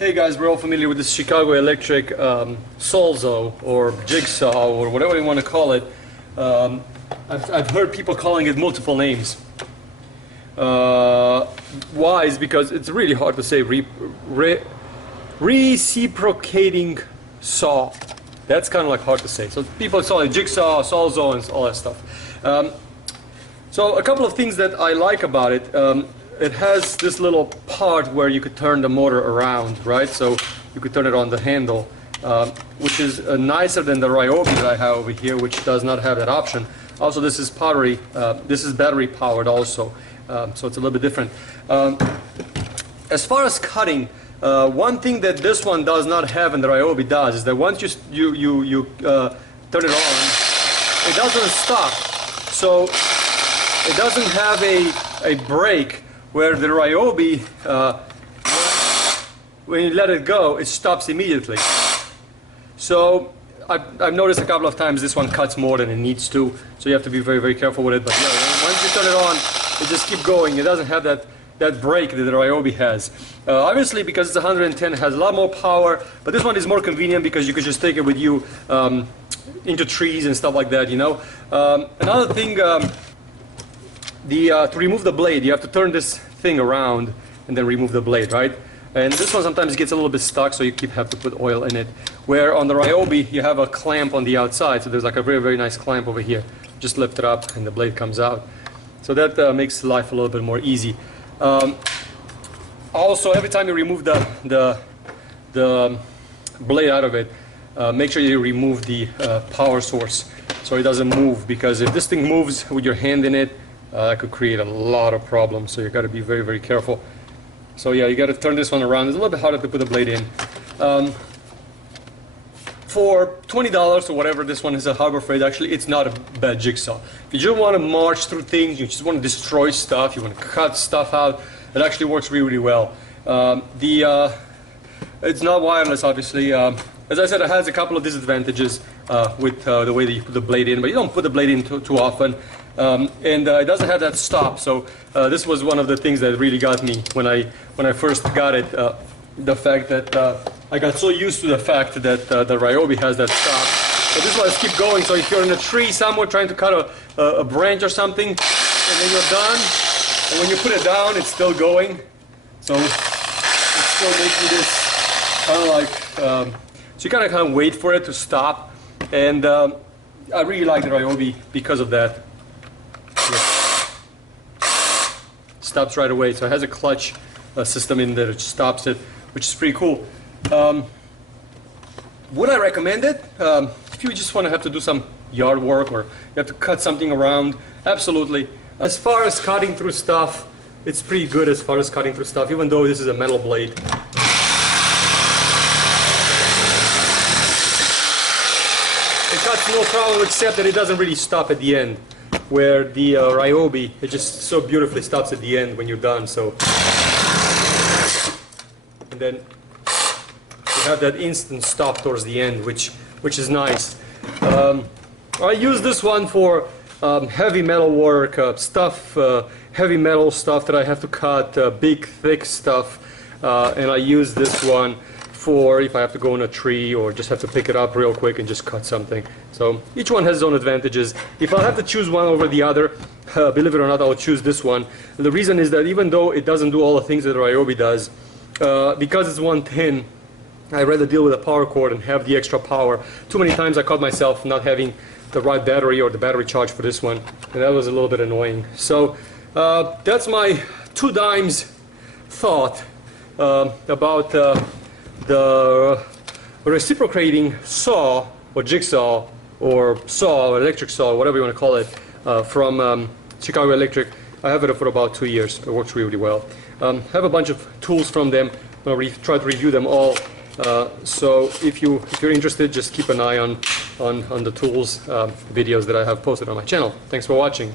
Hey guys, we're all familiar with this Chicago Electric Solzo or Jigsaw or whatever you want to call it. I've heard people calling it multiple names. Why? Is because it's really hard to say. Reciprocating saw. That's kind of like hard to say. So people call it Jigsaw, Solzo, and all that stuff. So a couple of things that I like about it. It has this little part where you could turn the motor around, right? So you could turn it on the handle, which is nicer than the Ryobi that I have over here, which does not have that option. Also, this is battery powered also, so it's a little bit different. As far as cutting, one thing that this one does not have and the Ryobi does is that once you turn it on, it doesn't stop. So it doesn't have a brake. Where the Ryobi, when you let it go, it stops immediately. So I've noticed a couple of times this one cuts more than it needs to, so you have to be very, very careful with it. But yeah, once you turn it on, it just keeps going. It doesn't have that brake that the Ryobi has. Obviously, because it's 110, it has a lot more power, but this one is more convenient because you could just take it with you into trees and stuff like that, you know. Another thing, to remove the blade, you have to turn this thing around and then remove the blade, right? And this one sometimes gets a little bit stuck, so you have to put oil in it. Where on the Ryobi, you have a clamp on the outside, so there's like a very, very nice clamp over here. Just lift it up and the blade comes out. So that makes life a little bit more easy. Also, every time you remove the blade out of it, make sure you remove the power source so it doesn't move, because if this thing moves with your hand in it, that could create a lot of problems, so you got to be very, very careful. So yeah, you got to turn this one around. It's a little bit harder to put the blade in. For $20 or whatever this one is at Harbor Freight, actually it's not a bad jigsaw. If you just want to march through things, you just want to destroy stuff, you want to cut stuff out, it actually works really, really well. It's not wireless, obviously. As I said, it has a couple of disadvantages with the way that you put the blade in, but you don't put the blade in too often. And it doesn't have that stop, so this was one of the things that really got me when I first got it. The fact that I got so used to the fact that the Ryobi has that stop. So this one just keep going. So if you're in a tree somewhere trying to cut a branch or something, and then you're done, and when you put it down, it's still going. So it's still making this kind of like. So you kind of wait for it to stop, and I really like the Ryobi because of that. Stops right away, so it has a clutch system in there that stops it, which is pretty cool. Would I recommend it? If you just want to have to do some yard work or you have to cut something around, absolutely. As far as cutting through stuff, it's pretty good as far as cutting through stuff, even though this is a metal blade. It cuts no problem, except that it doesn't really stop at the end. Where the Ryobi, it just so beautifully stops at the end when you're done. So, and then you have that instant stop towards the end, which is nice. I use this one for heavy metal work, heavy metal stuff that I have to cut, big, thick stuff, and I use this one for if I have to go in a tree or just have to pick it up real quick and just cut something. So each one has its own advantages. If I have to choose one over the other, believe it or not, I will choose this one. And the reason is that even though it doesn't do all the things that the Ryobi does, because it's 110, I'd rather deal with a power cord and have the extra power. Too many times I caught myself not having the right battery or the battery charge for this one, and that was a little bit annoying. So that's my 2 dimes thought about the reciprocating saw or jigsaw or saw or electric saw, whatever you want to call it, from Chicago Electric. I have it for about 2 years. It works really, really well. I have a bunch of tools from them. I'll try to review them all. So if you're interested, just keep an eye on the tools videos that I have posted on my channel. Thanks for watching.